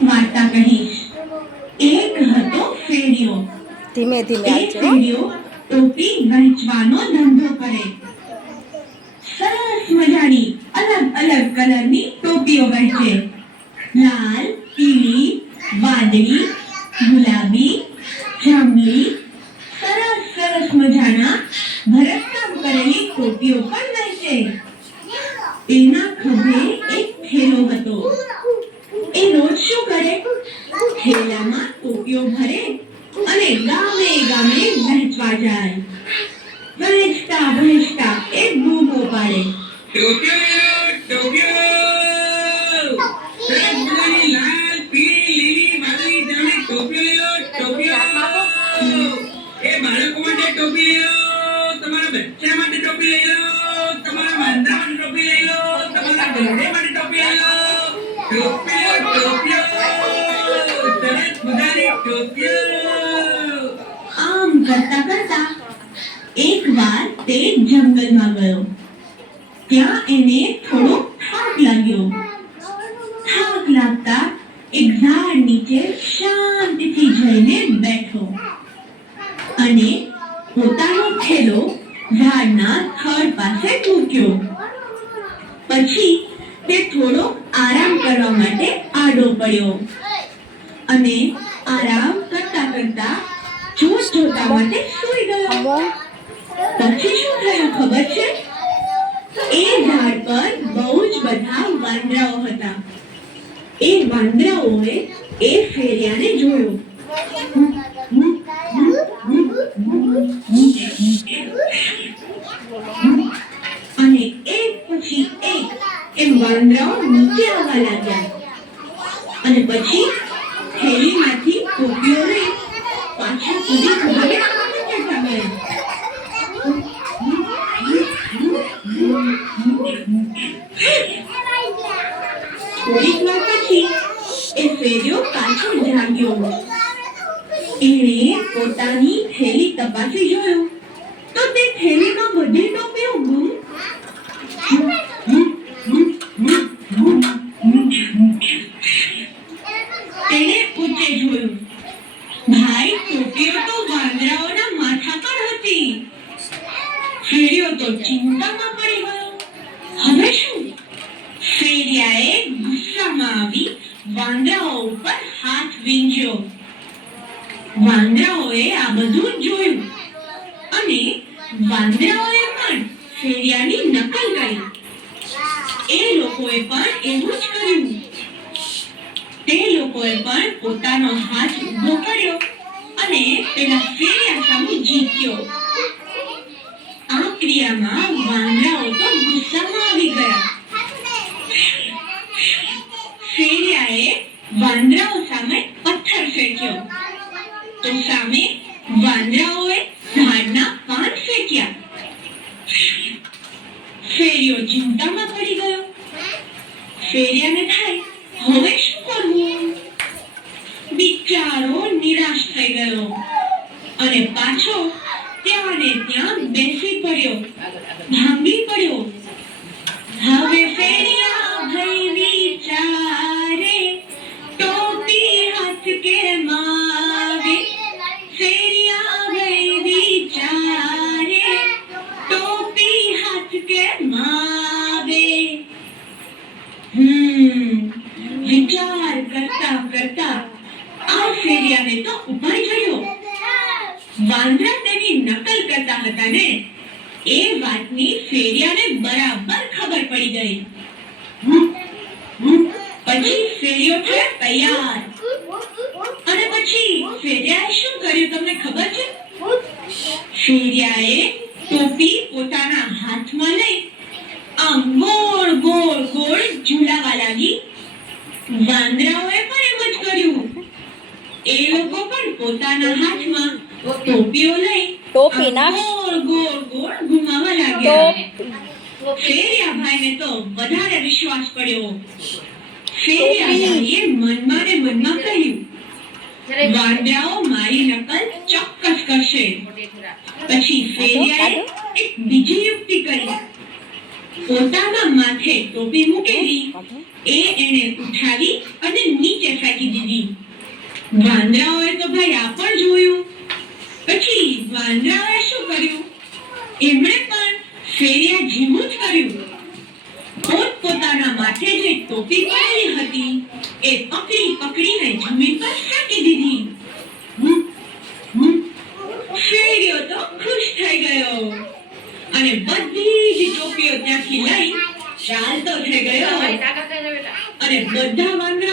વાર્તા કહી એક હતો ફેરિયો ધીમે ધીમે આવજો ફેરિયો ટોપી વહેંચવાનો ધંધો કરે. સરસ મજાની અલગ અલગ કલરની ટોપીઓ વહેંચે. લાલ પીળી વાદળી ગુલાબી જાંબલી સરસ સરસ મજાના ભરતકામ કરેલી ટોપીઓ પણ વહેંચે. એના ખભે એક થેલો હતો એ રોજ શું કરે થેલામાં ટોપીઓ ભરે અને ગામે ગામે વહેંચવા જાય વહેંચતા વહેંચતા એ બૂમો પાડે ટોપીઓ ટોપીઓ રંગબેરંગી લાલ પીળી લીલી વાદળી જાણે ટોપીઓ ટોપીઓ એ બાળકો માટે ટોપી લઈ લો તમારા બચ્ચા માટે ટોપી લઈ લો તે જંગલમાં ગયો ત્યાં એને થોડો થાક લાગ્યો થાક લાગતા એક ઝાડ નીચે શાંતિથી જઈને બેઠો અને પોતાનો થેલો ઝાડના થડ પાસે મૂક્યો પછી તે થોડો આરામ કરવા માટે આડો પડ્યો અને આરામ કરતા કરતા જોત જોતા માટે સૂઈ ગયો ખબર છે? એ ઝાડ પર બહુ જ બધા વાંદરાઓ હતા. એ વાંદરાઓએ એ ફેરિયાને જોયો. અને એક પછી એક એમ વાંદરાઓ નીચે આવવા લાગ્યા. અને પછી થેલીમાંથી ટોપીઓ લઈ પાછા કૂદી કૂદીને સામે ચડતા ગયા થોડીક વાર પછી એ ફેરિયો પાછો જાગ્યો એણે પોતાની થેલી તપાસી જોયું. તો તે થેલીમાં બધી ટોપીઓ ગુમ તેણે ઊંચે જોયું. ભાઈ, ટોપીઓ તો વાંદરાઓના માથા પર હતી. ફેર્યો તો ચિંતામાં પડી ગયો હવે શું ફેરિયાએ ગુસ્સામાં આવી વાંદરાઓ ઉપર હાથ વીંજ્યો. વાંદરાઓએ આ બધું જોયું. અને વાંદરાઓએ પણ ફેરિયાની નકલ કરી. એ લોકોએ પણ એવું જ કર્યું. તે લોકોએ પણ પોતાનો હાથ ઊભો કર્યો અને પેલા ફેરિયા સામે જીત્યો. આ ક્રિયામાં વાંદરાઓ તો ગુસ્સામાં આવી ગયા ફેરિયાએ વાંદરાઓ સામે પથ્થર ફેંક્યો તો સામે ફેરિયાને તો ઉપાય થયો વાંદરા તેની નકલ કરતા હતા ને, એ વાતની ફેરિયાને બરાબર ખબર પડી ગઈ. પછી ફેરિયો થયો તૈયાર. અને પછી ફેરિયાએ શું કર્યું તમને ખબર છે? ફેરિયાએ ટોપી પોતાના હાથમાં લઈ આમ ગોળ ગોળ ગોળ ઝૂલાવા લાગી વાંદરાઓએ પણ એમ જ કર્યું એ લોકો પણ પોતાના હાથમાં ટોપીઓ લઈ ટોપી ના ગોળ ગોળ ગોળ ઘુમાવા લાગ્યા. ફેરિયા ભાઈને તો વધારે વિશ્વાસ પડ્યો. ફેરિયા ભાઈએ મનમાં ને મનમાં કહ્યું વાંદરાઓ મારી નકલ ચોક્કસ કરશે. પછી ફેરિયાએ એક બીજી યુક્તિ કરી. પોતાના માથે ટોપી મૂકેલી એ એને ઉઠાવી અને નીચે ફેંકી હતી વાંદરાઓએ તો ભાઈ આ પણ જોયું. પછી વાંદરાઓએ શું કર્યું? એમણે પણ ફેરિયા જેવું જ કર્યું. પોતપોતાના માથે જે ટોપી પહેરી હતી એ પકડી પકડીને જમીન પર ફેંકી દીધી. ફેરિયો તો ખુશ થઈ ગયો. અને બધી જ ટોપીઓ ત્યાંથી લઈ ચાલતો થઈ ગયો. અને બધા વાંદરા